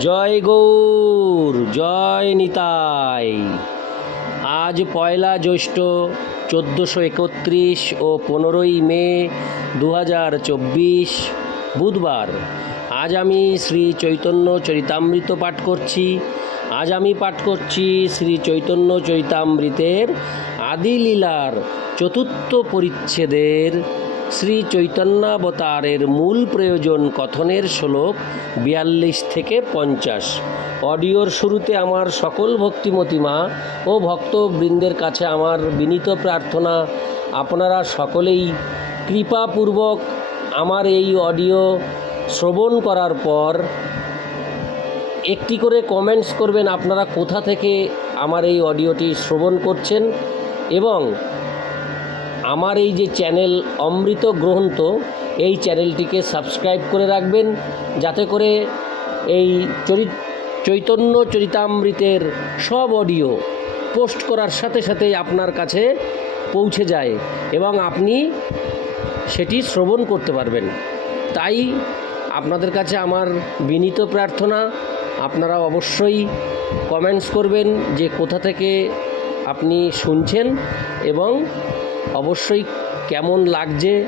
জয় গৌর, জয় নিতাই। আজ পয়লা জ্যৈষ্ঠ চোদ্দোশো একত্রিশ ও পনেরোই মে দু চব্বিশ বুধবার। আজ আমি শ্রী চৈতন্য চরিতামৃত পাঠ করছি। আজ আমি পাঠ করছি শ্রী চৈতন্য চরিতামৃতের আদিলীলার চতুর্থ পরিচ্ছেদের শ্রী চৈতন্যাবতারের মূল প্রয়োজন কথনের শ্লোক বিয়াল্লিশ থেকে পঞ্চাশ। অডিওর শুরুতে আমার সকল ভক্তিমতী মা ও ভক্তবৃন্দের কাছে আমার বিনীত প্রার্থনা, আপনারা সকলেই কৃপাপূর্বক আমার এই অডিও শ্রবণ করার পর একটি করে কমেন্টস করবেন, আপনারা কোথা থেকে আমার এই অডিওটি শ্রবণ করছেন এবং আমার এই যে চ্যানেল অমৃত গ্রন্থ, এই চ্যানেলটিকে সাবস্ক্রাইব করে রাখবেন, যাতে করে এই চরিত, চৈতন্য চরিতামৃতের সব অডিও পোস্ট করার সাথে সাথেই আপনার কাছে পৌঁছে যায় এবং আপনি সেটি শ্রবণ করতে পারবেন। তাই আপনাদের কাছে আমার বিনীত প্রার্থনা, আপনারা অবশ্যই কমেন্টস করবেন যে কোথা থেকে আপনি শুনছেন এবং অবশ্যই কেমন লাগছে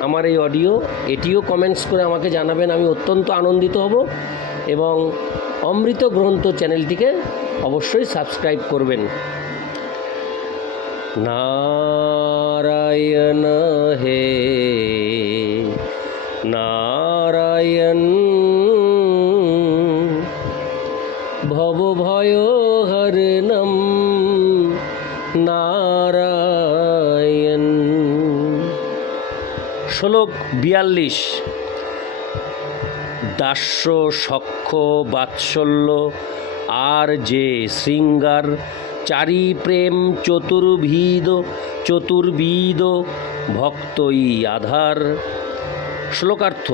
আমার এই অডিও, এটিও কমেন্টস করে আমাকে জানাবেন। আমি অত্যন্ত আনন্দিত হব এবং অমৃত গ্রন্থ চ্যানেলটিকে অবশ্যই সাবস্ক্রাইব করবেন। নারায়ণ হে, নারায়ণ ভবভয় হরণম শ্লোক বিয়াল্লিশ। দাস্য সক্ষ বাৎসল্য আর যে শৃঙ্গার চারি প্রেম চতুর্ভিদ, চতুর্বিদ ভক্তই আধার। শ্লোকার্থ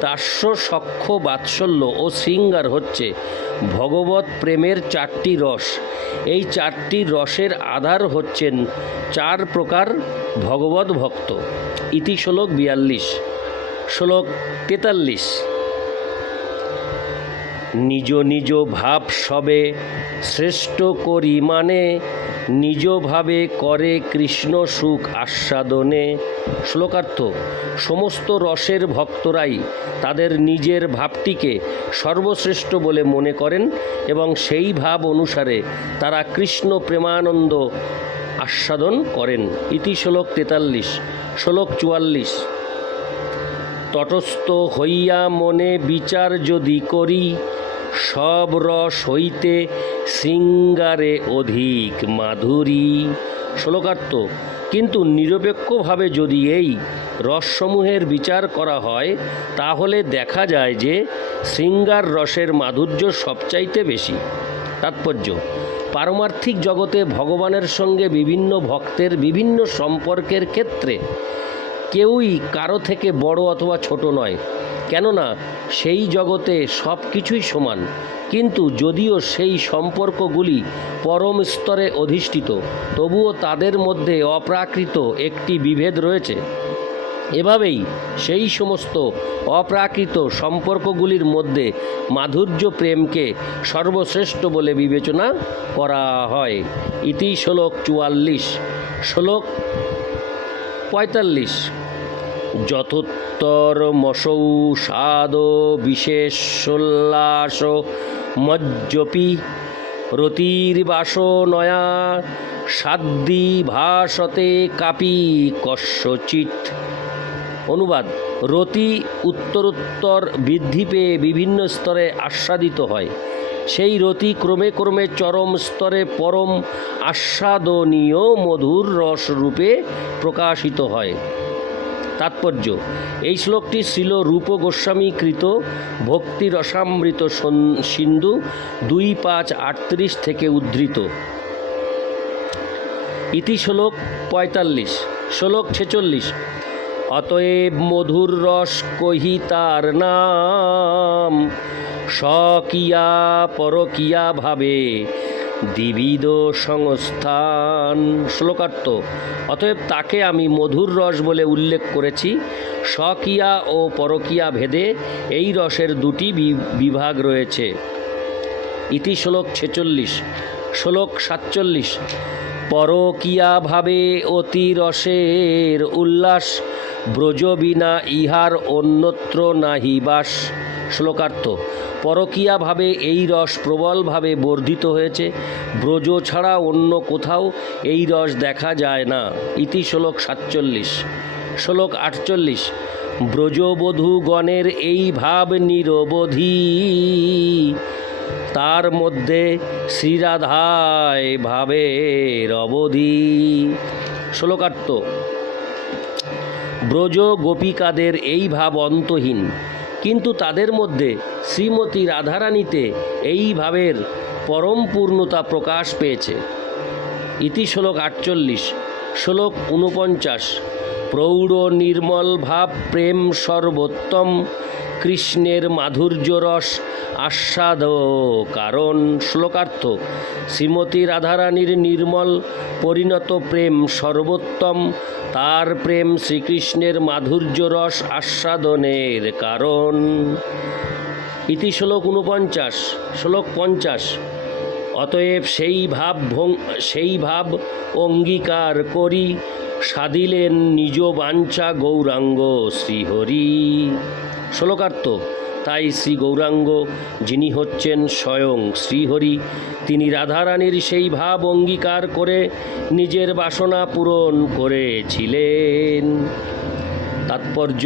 দাস্য সখ্য বাৎসল্য ও শৃঙ্গার হচ্ছে ভগবত প্রেমের চারটি রস। এই চারটি রসের আধার হচ্ছেন চার প্রকার ভগবত ভক্ত। ইতি শ্লোক বিয়াল্লিশ। শ্লোক তেতাল্লিশ। নিজ নিজ ভাব সবে শ্রেষ্ঠ করি মানে নিজভাবে করে কৃষ্ণ সুখ আস্বাদনে। শ্লোকার্থ, সমস্ত রসের ভক্তরাই তাদের নিজের ভাবটিকে সর্বশ্রেষ্ঠ বলে মনে করেন এবং সেই ভাব অনুসারে তারা কৃষ্ণ প্রেমানন্দ আস্বাদন করেন। ইতি শ্লোক তেতাল্লিশ, শ্লোক চুয়াল্লিশ। তটস্থ হইয়া মনে বিচার যদি করি সব রস হইতে শৃঙ্গারে অধিক মাধুরী। শ্লোকার্থ, কিন্তু নিরপেক্ষভাবে যদি এই রসসমূহের বিচার করা হয়, তাহলে দেখা যায় যে শৃঙ্গার রসের মাধুর্য সবচাইতে বেশি। তাৎপর্য, পারমার্থিক জগতে ভগবানের সঙ্গে বিভিন্ন ভক্তের বিভিন্ন সম্পর্কের ক্ষেত্রে কেউই কারও থেকে বড় অথবা ছোট নয়। কেননা সেই জগতে সব কিছুই সমান, কিন্তু যদিও সেই সম্পর্কগুলি পরম স্তরে অধিষ্ঠিত, তবুও তাদের মধ্যে অপ্রাকৃত একটি বিভেদ রয়েছে। এভাবেই সেই সমস্ত অপ্রাকৃত সম্পর্কগুলির মধ্যে মাধুর্য প্রেমকে সর্বশ্রেষ্ঠ বলে বিবেচনা করা হয়। ইতি শ্লোক চুয়াল্লিশ। শ্লোক পঁয়তাল্লিশ। যথোত্তর মসৌ সাদ বিশেষোল্লাস মজ্জপি। রতির্বাস নয়া, সাদ্দি ভাসতে কাপি কস্যচিৎ অনুবাদ, রতি উত্তরোত্তর বৃদ্ধি পেয়ে বিভিন্ন স্তরে আস্বাদিত হয়। সেই রতি ক্রমে ক্রমে চরম স্তরে পরম আস্বাদনীয় মধুর রস রূপে প্রকাশিত হয়। তাৎপর্য। এই শ্লোকটি ছিল রূপ গোস্বামী কৃত ভক্তি রসামৃত সন- সিন্ধু দুই পাঁচ আটত্রিশ থেকে উদ্ধৃত। ইতি শ্লোক পঁয়তাল্লিশ, শ্লোক ছেচল্লিশ। অতএব মধুর রস কহি তার নাম, স্বকিয়া পরকিয়া ভাবে দ্বিবিধ সংস্থান। শ্লোকার্থ, অতএব তাকে আমি মধুর রস বলে উল্লেখ করেছি, স্বকীয়া ও পরকীয়া ভেদে এই রসের দুটি বিভাগ রয়েছে। ইতি শ্লোক ছেচল্লিশ, শ্লোক সাতচল্লিশ পরকীয়া ভাবে অতি রসের উল্লাস, ব্রজবিনা ইহার অন্যত্র নাহি বাস। শ্লোকার্থ, পরকীয়াভাবে এই রস প্রবলভাবে বর্ধিত হয়েছে, ব্রজ ছাড়া অন্য কোথাও এই রস দেখা যায় না। ইতি শ্লোক সাতচল্লিশ। শ্লোক আটচল্লিশ, ব্রজবধূগণের এই ভাব নিরবধি, তার মধ্যে শ্রীরাধায় ভাবের অবধি। শ্লোকার্থ, ব্রজ গোপিকাদের এই ভাব অন্তহীন কিন্তু তাদের মধ্যে শ্রীমতী রাধারানীতে এই ভাবের পরম পূর্ণতা প্রকাশ পেয়েছে। ইতি শ্লোক আটচল্লিশ, শ্লোক ঊনপঞ্চাশ প্রৌঢ় নির্মল ভাব প্রেম সর্বোত্তম। কৃষ্ণের মাধুর্য রস আস্বাদ কারণ শ্লোকার্থ। শ্রীমতী রাধারানীর নির্মল পরিণত প্রেম সর্বোত্তম। তার প্রেম শ্রীকৃষ্ণের মাধুর্য রস আস্বাদনের কারণ। ইতি শ্লোক উনপঞ্চাশ শ্লোক পঞ্চাশ। অতএব সেই ভাব সেই ভাব অঙ্গীকার করি, সাধিলেন নিজ বাঞ্ছা গৌরাঙ্গ শ্রীহরি। শ্লোকার্থ, তাই শ্রী গৌরাঙ্গ, যিনি হচ্ছেন স্বয়ং শ্রীহরি, তিনি রাধারানীর সেই ভাব অঙ্গীকার করে নিজের বাসনা পূরণ করেছিলেন। তাৎপর্য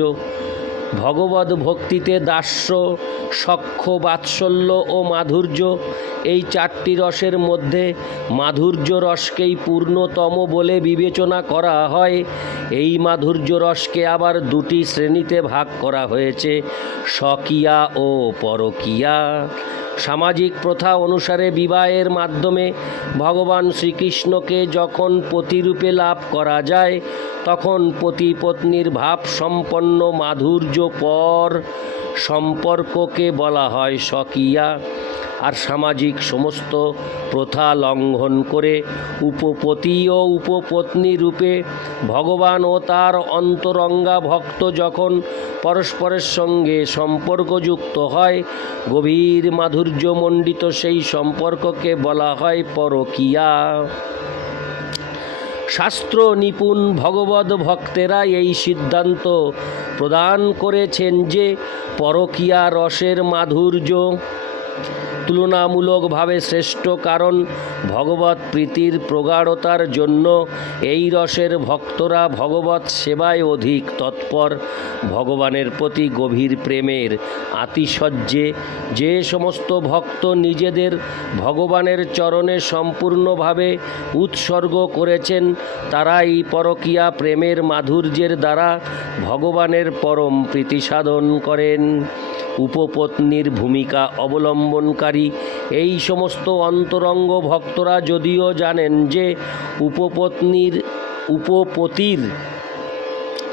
ভগবত ভক্তিতে দাস্য, সখ্য, বাৎসল্য ও মাধুর্য। এই চারটি রসের মধ্যে মাধুর্য রসকেই পূর্ণতম বলে বিবেচনা করা হয়। এই মাধুর্য রসকে আবার দুটি শ্রেণীতে ভাগ করা হয়েছে, স্বকীয়া ও পরকীয়া। সামাজিক প্রথা অনুসারে বিবাহের মাধ্যমে ভগবান শ্রীকৃষ্ণকে যখন পতিরূপে লাভ করা যায়, তখন পতি পত্নীর ভাব সম্পন্ন মাধুর্য পর সম্পর্ককে বলা হয় স্বকীয়া। আর সামাজিক সমস্ত প্রথা লঙ্ঘন করে উপপতি ও উপপত্নী রূপে ভগবান ও তার অন্তরঙ্গা ভক্ত যখন পরস্পরের সঙ্গে সম্পর্কযুক্ত হয়, গভীর মাধুর্যমণ্ডিত সেই সম্পর্ককে বলা হয় পরকীয়া। শাস্ত্র নিপুণ ভগবত ভক্তেরা এই সিদ্ধান্ত প্রদান করেছেন যে পরকীয়া রসের মাধুর্য তুলনামূলকভাবে শ্রেষ্ঠ কারণ ভগবত প্রীতির প্রগাঢ়তার জন্য এই রসের ভক্তরা ভগবত সেবায় অধিক তৎপর। ভগবানের প্রতি গভীর প্রেমের আতিশয্যে যে সমস্ত ভক্ত নিজেদের ভগবানের চরণে সম্পূর্ণভাবে উৎসর্গ করেছেন তারা এই পরকীয়া প্রেমের মাধুর্যের দ্বারা ভগবানের পরম প্রীতি সাধন করেন। উপপত্নীর ভূমিকা অবলম্বনকারী। এই সমস্ত অন্তরঙ্গ ভক্তরা যদিও জানেন যে উপপত্নীর উপপতির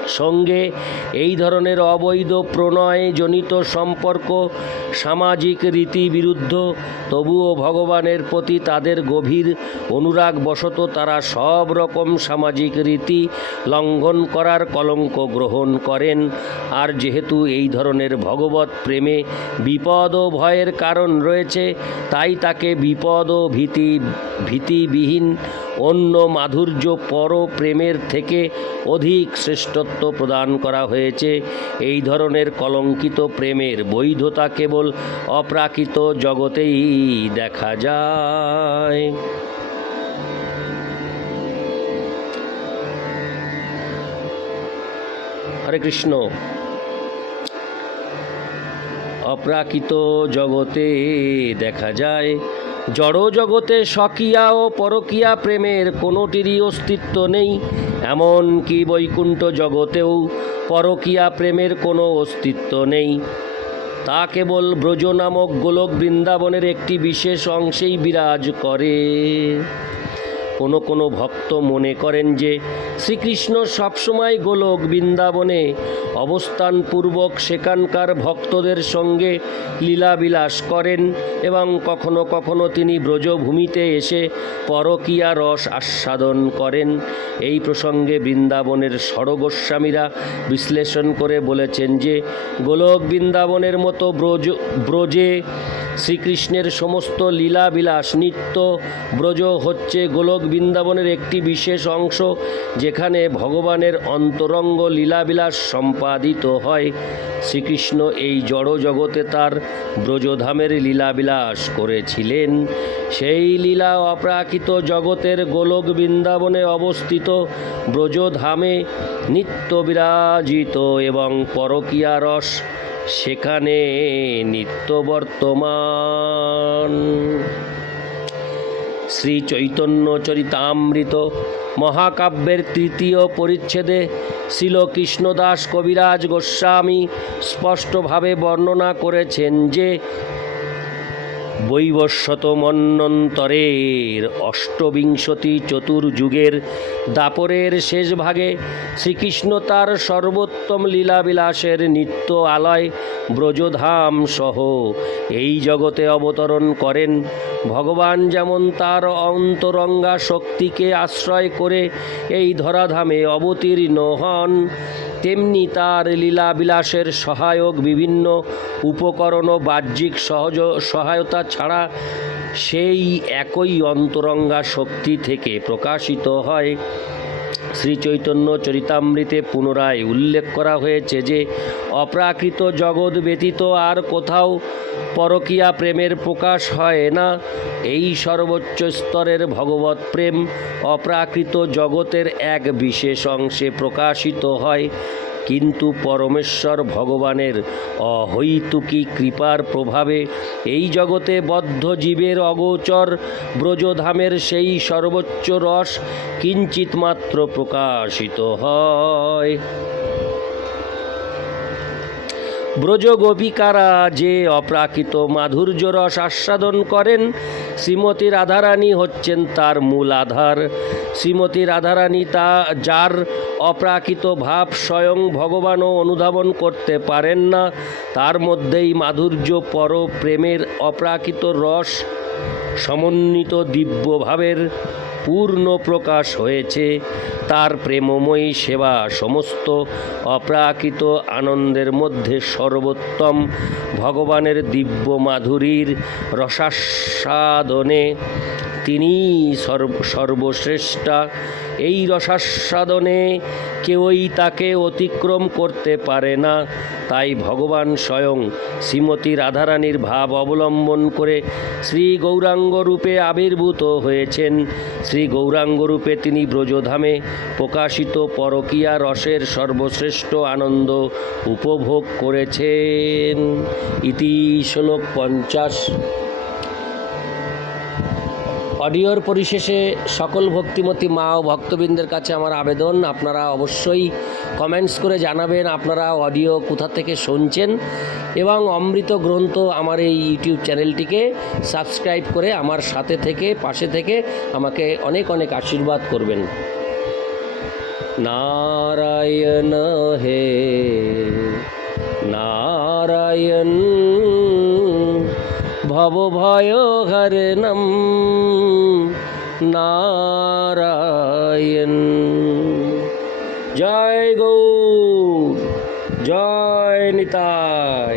সঙ্গে এই ধরনের অবৈধ প্রণয়জনিত সম্পর্ক সামাজিক রীতি বিরুদ্ধ তবুও ভগবানের প্রতি তাদের গভীর অনুরাগ বশত তারা সব রকম সামাজিক রীতি লঙ্ঘন করার কলঙ্ক গ্রহণ করেন। আর যেহেতু এই ধরনের ভগবত প্রেমে বিপদ ও ভয়ের কারণ রয়েছে, তাই তাকে বিপদ ও ভীতি, ভীতিবিহীন অন্য মাধুর্য পর প্রেমের থেকে অধিক শ্রেষ্ঠত্ব প্রদান করা হয়েছে। এই ধরনের কলঙ্কিত প্রেমের বৈধতা কেবল অপ্রাকৃত জগতেই দেখা যায়। হরে কৃষ্ণ। অপ্রাকৃত জগতে দেখা যায়। জড় জগতে স্বকীয়া ও পরকীয়া প্রেমের কোনোটিরই অস্তিত্ব নেই, এমন কি বৈকুণ্ঠ জগতেও পরকীয়া প্রেমের কোনো অস্তিত্ব নেই। তা কেবল ব্রজ নামক গোলক বৃন্দাবনের একটি বিশেষ অংশেই বিরাজ করে। কোনো কোনো ভক্ত মনে করেন যে শ্রীকৃষ্ণ সবসময় গোলক বৃন্দাবনে অবস্থানপূর্বক সেখানকার ভক্তদের সঙ্গে লীলাবিলাস করেন এবং কখনো কখনো তিনি ব্রজভূমিতে এসে পরকীয়া রস আস্বাদন করেন। এই প্রসঙ্গে বৃন্দাবনের ষড়গোস্বামীরা বিশ্লেষণ করে বলেছেন যে গোলক বৃন্দাবনের মতো ব্রজ, ব্রজে শ্রীকৃষ্ণের সমস্ত লীলাবিলাস নিত্য ব্রজ হচ্ছে গোলক বৃন্দাবনের একটি বিশেষ অংশ, যেখানে ভগবানের অন্তরঙ্গ লীলাবিলাস সম্পাদিত হয়। শ্রীকৃষ্ণ এই জড় জগতে তার ব্রজধামের লীলাবিলাস করেছিলেন। সেই লীলা অপ্রাকৃত জগতের গোলক বৃন্দাবনে অবস্থিত। ব্রজধামে নিত্য বিরাজিত এবং পরকীয়া রস সেখানে নিত্য বর্তমান। শ্রী চৈতন্য চরিতামৃত মহাকাব্যের তৃতীয় পরিচ্ছেদে শিল কৃষ্ণদাস কবিরাজ গোস্বামী স্পষ্টভাবে বর্ণনা করেছেন যে বৈবস্বত মন্বন্তরের অষ্টবিংশতি চতুর্যুগের দাপরের শেষ ভাগে শ্রীকৃষ্ণ তার সর্বোত্তম লীলাবিলাসের নিত্য আলয় ব্রজধাম সহ এই জগতে অবতরণ করেন ভগবান যেমন তার অন্তরঙ্গা শক্তিকে আশ্রয় করে এই ধরাধামে অবতীর্ণ হন, তেমনি তার লীলাবিলাসের সহায়ক বিভিন্ন উপকরণ ও বাহ্যিক সহজ, সহায়তা ছাড়া সেই একই অন্তরঙ্গা শক্তি থেকে প্রকাশিত হয়। শ্রী চৈতন্য চরিতামৃতে পুনরায় উল্লেখ করা হয়েছে যে, অপ্রাকৃত জগৎ ব্যতীত আর কোথাও পরকীয়া প্রেমের প্রকাশ হয় না। এই সর্বোচ্চ স্তরের ভগবত প্রেম অপ্রাকৃত জগতের এক বিশেষ অংশে প্রকাশিত হয়। কিন্তু পরমেশ্বর ভগবানের অহৈতুকী কৃপার প্রভাবে এই জগতে বদ্ধ জীবের অগোচর ব্রজধামের সেই সর্বোচ্চ রস কিঞ্চিত মাত্র প্রকাশিত হয়। ব্রজ গোপিকারা যে অপ্রাকৃত মাধুর্য রস আস্বাদন করেন, শ্রীমতী রাধারানী হচ্ছেন তার মূল আধার। শ্রীমতী রাধারানী তা, যার অপ্রাকৃত ভাব স্বয়ং ভগবানও অনুধাবন করতে পারেন না। তার মধ্যেই মাধুর্য পর প্রেমের অপ্রাকৃত রস সমন্বিত দিব্যভাবের পূর্ণ প্রকাশ হয়েছে। তার প্রেমময়ী সেবা সমস্ত অপ্রাকৃত আনন্দের মধ্যে সর্বোত্তম ভগবানের দিব্য মাধুরীর রসাস্বাদনে তিনি সর্ব, সর্বশ্রেষ্ঠা। এই রসাস্বাদনে কেউই তাকে অতিক্রম করতে পারে না। তাই ভগবান স্বয়ং শ্রীমতী রাধারানীর ভাব অবলম্বন করে শ্রী গৌরাঙ্গ রূপে আবির্ভূত হয়েছেন। শ্রী গৌরাঙ্গ রূপে তিনি ব্রজধামে প্রকাশিত পরকীয়া রসের সর্বশ্রেষ্ঠ আনন্দ উপভোগ করেছেন। ইতি শ্লোক পঞ্চাশ। অডিওর পরিশেষে সকল ভক্তিমতী মা ও ভক্তবৃন্দের কাছে আমার আবেদন, আপনারা অবশ্যই কমেন্টস করে জানাবেন, আপনারা অডিও কোথা থেকে শুনছেন এবং অমৃত গ্রন্থ আমার এই ইউটিউব চ্যানেলটিকে সাবস্ক্রাইব করে আমার সাথে থেকে, পাশে থেকে আমাকে অনেক অনেক আশীর্বাদ করবেন। নারায়ণ হে, নারায়ণ ভবভয়হরণম নারায়ণ। জয় গৌ জয় নিতাই।